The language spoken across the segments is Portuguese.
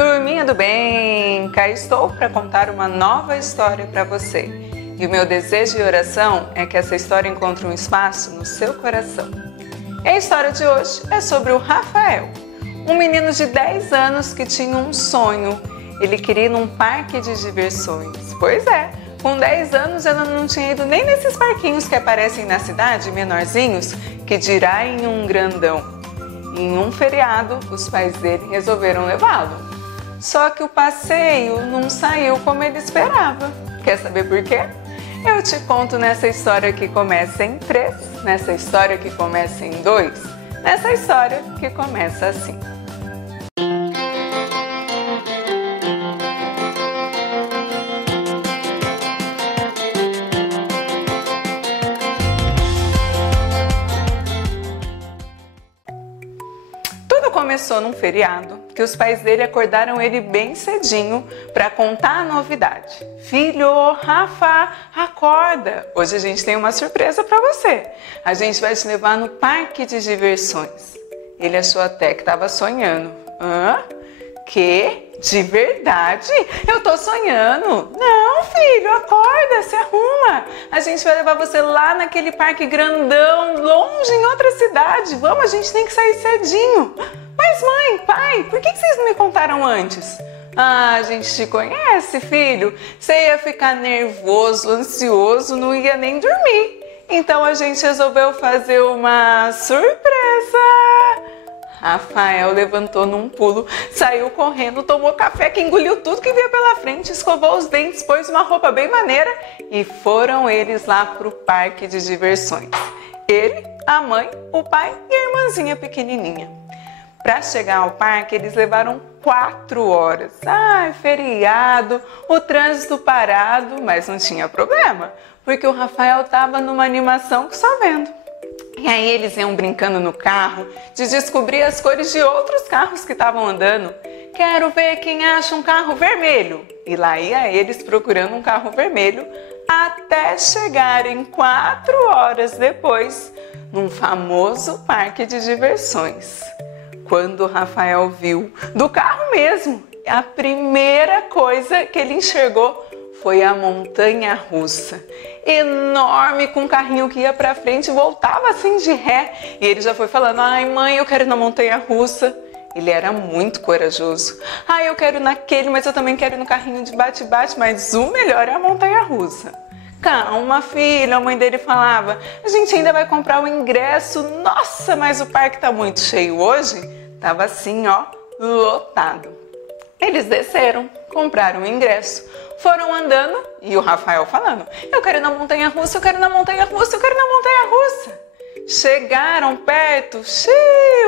Turminha do bem, cá estou para contar uma nova história para você. E o meu desejo e oração é que essa história encontre um espaço no seu coração. E a história de hoje é sobre o Rafael, um menino de 10 anos que tinha um sonho. Ele queria ir num parque de diversões. Pois é, com 10 anos ela não tinha ido nem nesses parquinhos que aparecem na cidade, menorzinhos, que dirá em um grandão. Em um feriado, os pais dele resolveram levá-lo. Só que o passeio não saiu como ele esperava. Quer saber por quê? Eu te conto nessa história que começa em 3, nessa história que começa em 2, nessa história que começa assim. Começou num feriado que os pais dele acordaram ele bem cedinho para contar a novidade. Filho, Rafa, acorda! Hoje a gente tem uma surpresa para você. A gente vai te levar no parque de diversões. Ele achou até que estava sonhando. Hã? Que? De verdade? Eu tô sonhando. Não, filho, acorda, se arruma. A gente vai levar você lá naquele parque grandão, longe em outra cidade. Vamos, a gente tem que sair cedinho. Mas mãe, pai, por que vocês não me contaram antes? Ah, a gente te conhece, filho. Você ia ficar nervoso, ansioso, não ia nem dormir. Então a gente resolveu fazer uma surpresa. Rafael levantou num pulo, saiu correndo, tomou café, que engoliu tudo que via pela frente, escovou os dentes, pôs uma roupa bem maneira e foram eles lá pro parque de diversões. Ele, a mãe, o pai e a irmãzinha pequenininha. Para chegar ao parque, eles levaram 4 horas. Ai, feriado, o trânsito parado, mas não tinha problema, porque o Rafael estava numa animação que só vendo. E aí eles iam brincando no carro de descobrir as cores de outros carros que estavam andando. Quero ver quem acha um carro vermelho. E lá ia eles procurando um carro vermelho até chegarem 4 horas depois num famoso parque de diversões. Quando o Rafael viu, do carro mesmo, a primeira coisa que ele enxergou foi a montanha-russa. Enorme, com um carrinho que ia pra frente e voltava assim de ré. E ele já foi falando, ai mãe, eu quero ir na montanha-russa. Ele era muito corajoso. Ai, eu quero ir naquele, mas eu também quero ir no carrinho de bate-bate, mas o melhor é a montanha-russa. Calma, filho, a mãe dele falava, a gente ainda vai comprar o ingresso. Nossa, mas o parque tá muito cheio hoje. Tava assim, ó, lotado. Eles desceram, compraram o ingresso, foram andando e o Rafael falando, eu quero ir na montanha-russa, eu quero ir na montanha-russa, eu quero ir na montanha-russa. Chegaram perto,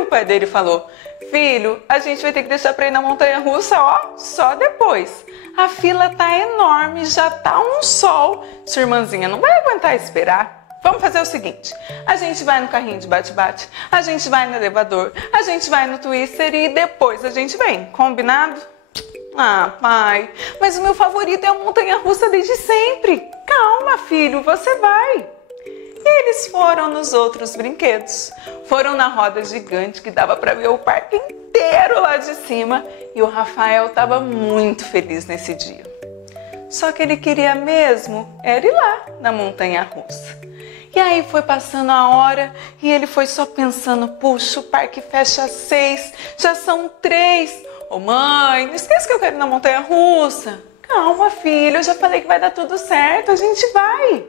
o pai dele falou, filho, a gente vai ter que deixar pra ir na montanha-russa, ó, só depois. A fila tá enorme, já tá um sol. Sua irmãzinha não vai aguentar esperar. Vamos fazer o seguinte, a gente vai no carrinho de bate-bate, a gente vai no elevador, a gente vai no Twister e depois a gente vem, combinado? Ah, pai, mas o meu favorito é a montanha-russa desde sempre. Calma, filho, você vai. E eles foram nos outros brinquedos. Foram na roda gigante que dava para ver o parque inteiro lá de cima. E o Rafael estava muito feliz nesse dia. Só que ele queria mesmo era ir lá na montanha-russa. E aí foi passando a hora e ele foi só pensando, puxa, o parque fecha às 6, já são 3. Ô mãe, não esqueça que eu quero ir na montanha-russa. Calma, filho, eu já falei que vai dar tudo certo, a gente vai.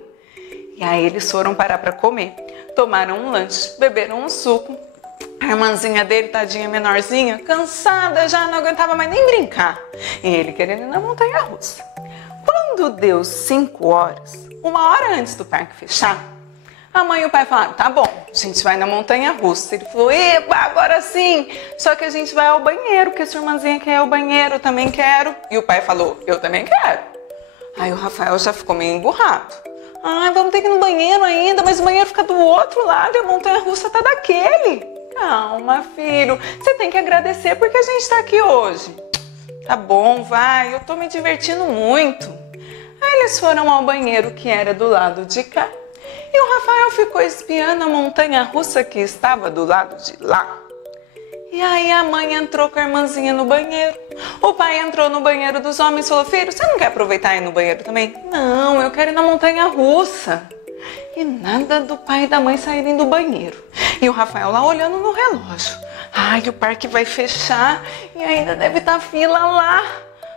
E aí eles foram parar para comer, tomaram um lanche, beberam um suco. A irmãzinha dele, tadinha menorzinha, cansada, já não aguentava mais nem brincar. E ele querendo ir na montanha-russa. Quando deu 5 horas, 1 hora antes do parque fechar, a mãe e o pai falaram, tá bom, a gente vai na montanha-russa. Ele falou, eba, agora sim, só que a gente vai ao banheiro, porque a sua irmãzinha quer ir ao banheiro, eu também quero. E o pai falou, eu também quero. Aí o Rafael já ficou meio emburrado. Ai, vamos ter que ir no banheiro ainda, mas o banheiro fica do outro lado e a montanha-russa tá daquele. Calma, filho, você tem que agradecer porque a gente tá aqui hoje. Tá bom, vai, eu tô me divertindo muito. Aí eles foram ao banheiro que era do lado de cá. E o Rafael ficou espiando a montanha-russa que estava do lado de lá. E aí a mãe entrou com a irmãzinha no banheiro. O pai entrou no banheiro dos homens e falou: filho, você não quer aproveitar e ir no banheiro também? Não, eu quero ir na montanha-russa. E nada do pai e da mãe saírem do banheiro. E o Rafael lá olhando no relógio. Ai, o parque vai fechar e ainda deve estar fila lá.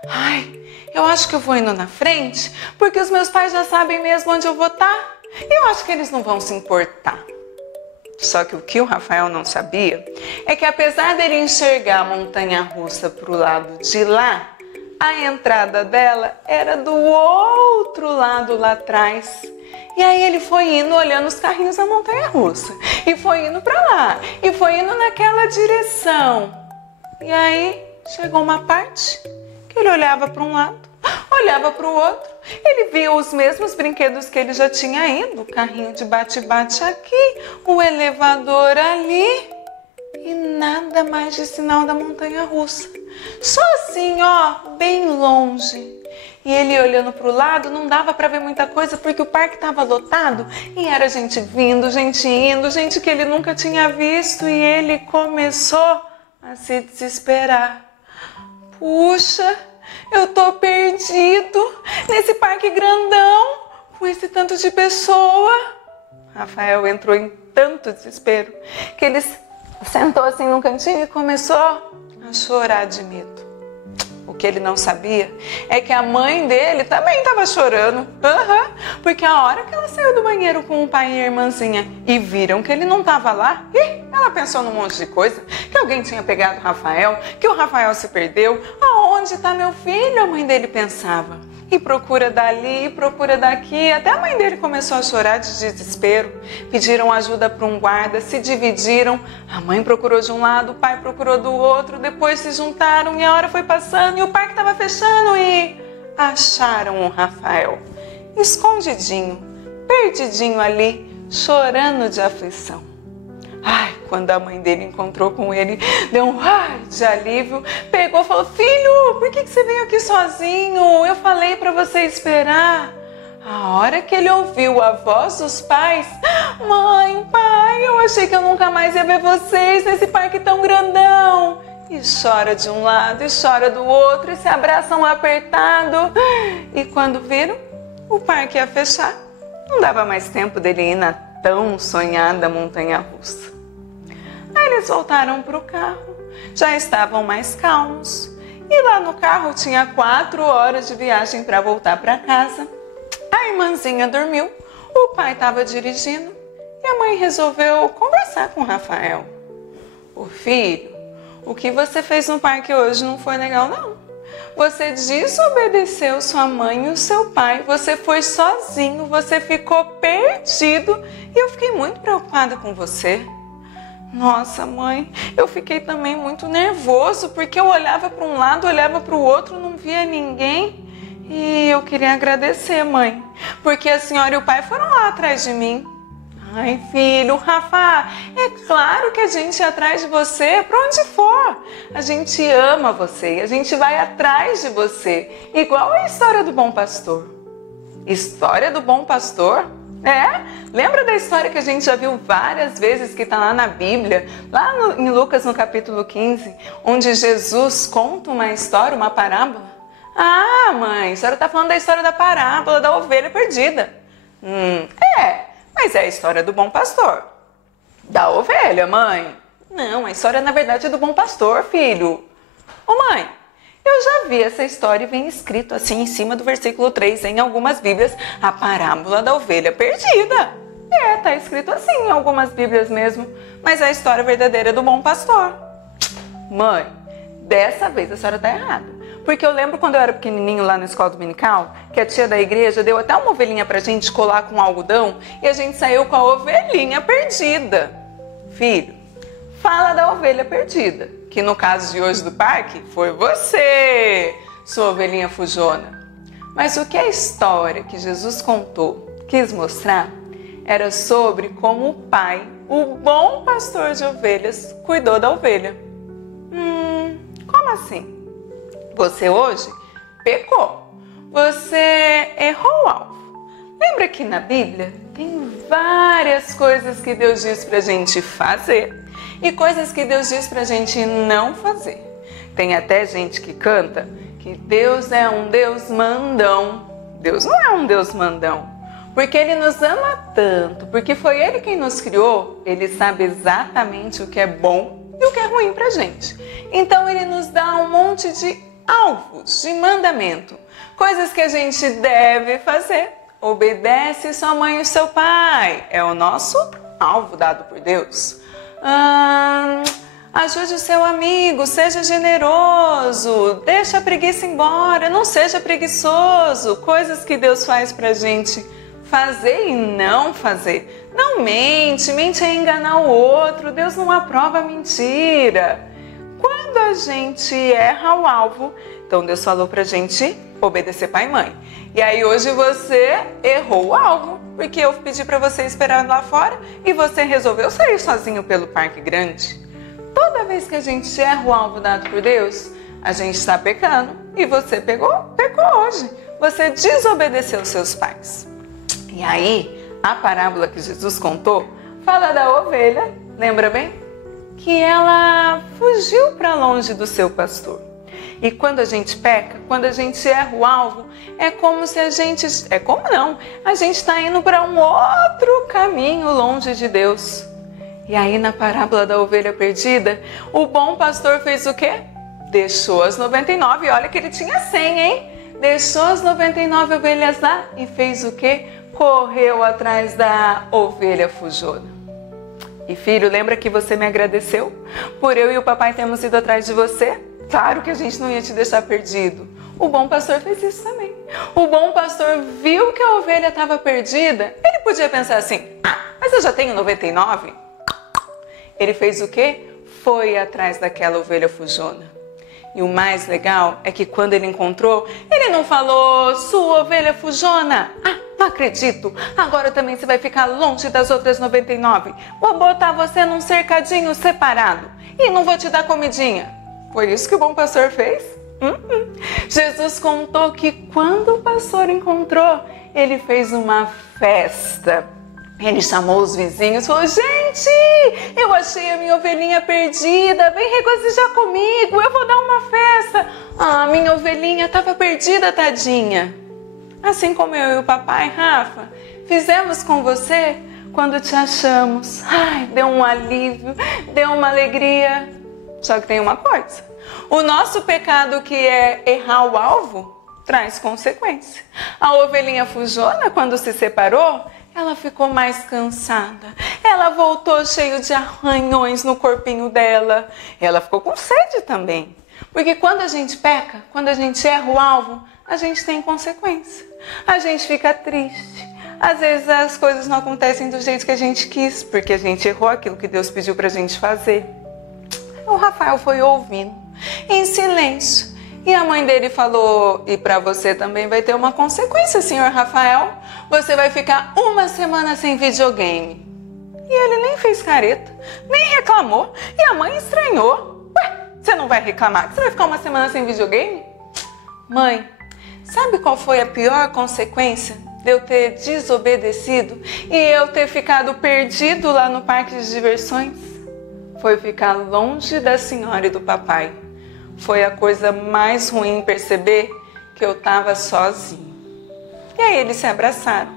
Ai, eu acho que eu vou indo na frente, porque os meus pais já sabem mesmo onde eu vou estar. E eu acho que eles não vão se importar. Só que o que o Rafael não sabia é que apesar dele enxergar a montanha-russa para o lado de lá, a entrada dela era do outro lado lá atrás. E aí ele foi indo olhando os carrinhos da montanha-russa. E foi indo para lá. E foi indo naquela direção. E aí chegou uma parte que ele olhava para um lado, olhava para o outro. Ele via os mesmos brinquedos que ele já tinha ido. O carrinho de bate-bate aqui, o elevador ali. E nada mais de sinal da montanha-russa. Só assim, ó, bem longe. E ele olhando para o lado, não dava para ver muita coisa porque o parque estava lotado e era gente vindo, gente indo, gente que ele nunca tinha visto, e ele começou a se desesperar. Puxa, eu tô perdido nesse parque grandão com esse tanto de pessoa. Rafael entrou em tanto desespero que ele sentou assim num cantinho e começou a chorar de medo. O que ele não sabia é que a mãe dele também estava chorando. Porque a hora que ela saiu do banheiro com o pai e a irmãzinha e viram que ele não estava lá, ela pensou num monte de coisa. Que alguém tinha pegado o Rafael, que o Rafael se perdeu. Aonde está meu filho? A mãe dele pensava. E procura dali, procura daqui. Até a mãe dele começou a chorar de desespero. Pediram ajuda para um guarda, se dividiram. A mãe procurou de um lado, o pai procurou do outro. Depois se juntaram e a hora foi passando e o parque estava fechando e acharam o Rafael escondidinho, perdidinho ali, chorando de aflição. Ai, quando a mãe dele encontrou com ele, deu um ai de alívio, pegou e falou: filho, por que você veio aqui sozinho? Eu falei para você esperar. A hora que ele ouviu a voz dos pais: mãe, pai, eu achei que eu nunca mais ia ver vocês nesse parque tão grandão. E chora de um lado e chora do outro e se abraçam apertado. E quando viram, o parque ia fechar. Não dava mais tempo dele ir na tão sonhada montanha-russa. Aí eles voltaram para o carro, já estavam mais calmos. E lá no carro tinha 4 horas de viagem para voltar para casa. A irmãzinha dormiu, o pai estava dirigindo e a mãe resolveu conversar com o Rafael. Ô filho, o que você fez no parque hoje não foi legal não. Você desobedeceu sua mãe e o seu pai, você foi sozinho, você ficou perdido e eu fiquei muito preocupada com você. Nossa, mãe, eu fiquei também muito nervoso porque eu olhava para um lado, olhava para o outro, não via ninguém. E eu queria agradecer, mãe, porque a senhora e o pai foram lá atrás de mim. Ai, filho, Rafa, é claro que a gente é atrás de você para onde for. A gente ama você e a gente vai atrás de você, igual a história do bom pastor. História do bom pastor? Lembra da história que a gente já viu várias vezes que está lá na Bíblia, em Lucas no capítulo 15, onde Jesus conta uma história, uma parábola? Ah, mãe, a senhora está falando da história da parábola da ovelha perdida. Mas é a história do bom pastor. Da ovelha, mãe. Não, a história na verdade é do bom pastor, filho. Ô mãe, eu já vi essa história e vem escrito assim em cima do versículo 3 em algumas bíblias, a parábola da ovelha perdida. Tá escrito assim em algumas bíblias mesmo, mas é a história verdadeira do bom pastor. Mãe, dessa vez a senhora tá errada. Porque eu lembro quando eu era pequenininho lá na escola dominical, que a tia da igreja deu até uma ovelhinha pra gente colar com algodão e a gente saiu com a ovelhinha perdida. Filho, fala da ovelha perdida, que no caso de hoje do parque foi você, sua ovelhinha fujona. Mas o que a história que Jesus contou quis mostrar era sobre como o pai, o bom pastor de ovelhas, cuidou da ovelha. Como assim? Você hoje pecou, você errou o alvo. Lembra que na Bíblia tem várias coisas que Deus diz pra gente fazer e coisas que Deus diz pra gente não fazer. Tem até gente que canta que Deus é um Deus mandão. Deus não é um Deus mandão, porque Ele nos ama tanto, porque foi Ele quem nos criou. Ele sabe exatamente o que é bom e o que é ruim pra gente. Então Ele nos dá um monte de alvos, de mandamento, coisas que a gente deve fazer. Obedece sua mãe e seu pai, é o nosso alvo dado por Deus. Ajude o seu amigo, seja generoso, deixa a preguiça embora, não seja preguiçoso. Coisas que Deus faz pra gente fazer e não fazer. Não mente, mente é enganar o outro, Deus não aprova mentira. Quando a gente erra o alvo, então Deus falou pra gente obedecer pai e mãe. E aí hoje você errou o alvo, porque eu pedi pra você esperar lá fora e você resolveu sair sozinho pelo parque grande. Toda vez que a gente erra o alvo dado por Deus, a gente está pecando e você pecou hoje. Você desobedeceu seus pais. E aí, a parábola que Jesus contou fala da ovelha, lembra bem? Que ela fugiu para longe do seu pastor. E quando a gente peca, quando a gente erra o alvo, é como se a gente... É como não? A gente está indo para um outro caminho longe de Deus. E aí na parábola da ovelha perdida, o bom pastor fez o quê? Deixou as 99, olha que ele tinha 100, hein? Deixou as 99 ovelhas lá e fez o quê? Correu atrás da ovelha fujona. E filho, lembra que você me agradeceu? Por eu e o papai termos ido atrás de você? Claro que a gente não ia te deixar perdido. O bom pastor fez isso também. O bom pastor viu que a ovelha estava perdida. Ele podia pensar assim, mas eu já tenho 99. Ele fez o quê? Foi atrás daquela ovelha fujona. E o mais legal é que quando ele encontrou, ele não falou, sua ovelha fujona, não acredito, agora também você vai ficar longe das outras 99. Vou botar você num cercadinho separado e não vou te dar comidinha. Foi isso que o bom pastor fez? Jesus contou que quando o pastor encontrou, ele fez uma festa. Ele chamou os vizinhos e falou, gente, eu achei a minha ovelhinha perdida, vem regozijar comigo, eu vou dar uma festa. Minha ovelhinha estava perdida, tadinha. Assim como eu e o papai, Rafa, fizemos com você quando te achamos. Deu um alívio, deu uma alegria. Só que tem uma coisa, o nosso pecado que é errar o alvo, traz consequência. A ovelhinha fujona, quando se separou, ela ficou mais cansada. Ela voltou cheio de arranhões no corpinho dela. Ela ficou com sede também. Porque quando a gente peca, quando a gente erra o alvo, a gente tem consequência. A gente fica triste. Às vezes as coisas não acontecem do jeito que a gente quis, porque a gente errou aquilo que Deus pediu pra gente fazer. O Rafael foi ouvindo, em silêncio. E a mãe dele falou, e para você também vai ter uma consequência, senhor Rafael. Você vai ficar uma semana sem videogame. E ele nem fez careta, nem reclamou. E a mãe estranhou. Você não vai reclamar que você vai ficar uma semana sem videogame? Mãe, sabe qual foi a pior consequência de eu ter desobedecido e eu ter ficado perdido lá no parque de diversões? Foi ficar longe da senhora e do papai. Foi a coisa mais ruim perceber que eu estava sozinho. E aí eles se abraçaram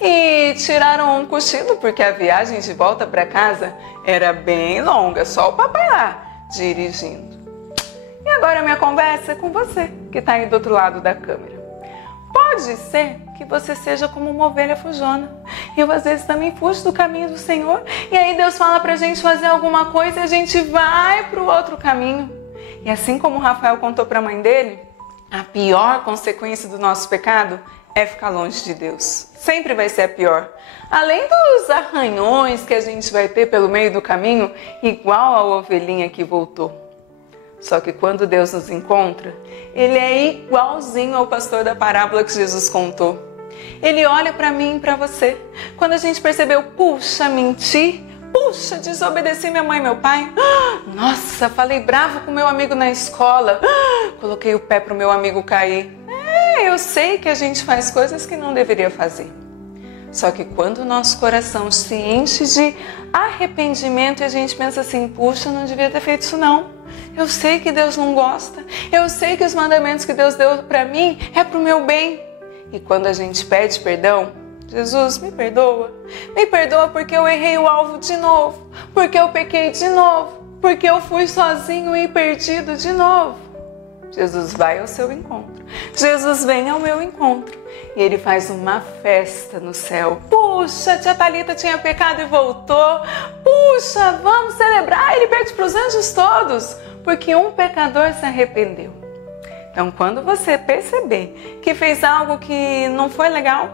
e tiraram um cochilo, porque a viagem de volta para casa era bem longa, só o papai lá dirigindo. E agora a minha conversa é com você, que está aí do outro lado da câmera. Pode ser que você seja como uma ovelha fujona. Eu às vezes também fujo do caminho do Senhor, e aí Deus fala pra gente fazer alguma coisa e a gente vai para o outro caminho. E assim como o Rafael contou para a mãe dele, a pior consequência do nosso pecado é ficar longe de Deus. Sempre vai ser a pior. Além dos arranhões que a gente vai ter pelo meio do caminho, igual a ovelhinha que voltou. Só que quando Deus nos encontra, Ele é igualzinho ao pastor da parábola que Jesus contou. Ele olha para mim e para você. Quando a gente percebeu, puxa, menti, puxa, desobedeci minha mãe e meu pai. Nossa, falei bravo com meu amigo na escola. Coloquei o pé pro meu amigo cair. Eu sei que a gente faz coisas que não deveria fazer. Só que quando o nosso coração se enche de arrependimento e a gente pensa assim, puxa, não devia ter feito isso não. Eu sei que Deus não gosta. Eu sei que os mandamentos que Deus deu para mim é para o meu bem. E quando a gente pede perdão, Jesus, me perdoa. Me perdoa porque eu errei o alvo de novo. Porque eu pequei de novo. Porque eu fui sozinho e perdido de novo. Jesus vai ao seu encontro. Jesus vem ao meu encontro. E Ele faz uma festa no céu. Puxa, tia Thalita tinha pecado e voltou. Puxa, vamos celebrar. Ele pede para os anjos todos. Porque um pecador se arrependeu. Então, quando você perceber que fez algo que não foi legal,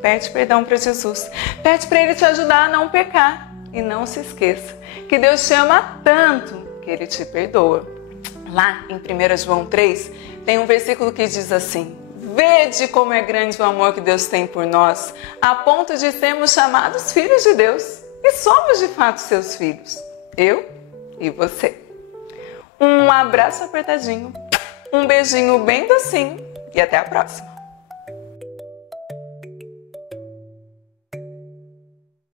pede perdão para Jesus. Pede para Ele te ajudar a não pecar. E não se esqueça que Deus te ama tanto que Ele te perdoa. Lá em 1 João 3, tem um versículo que diz assim: vede como é grande o amor que Deus tem por nós, a ponto de sermos chamados filhos de Deus. E somos de fato seus filhos, eu e você. Um abraço apertadinho, um beijinho bem docinho e até a próxima.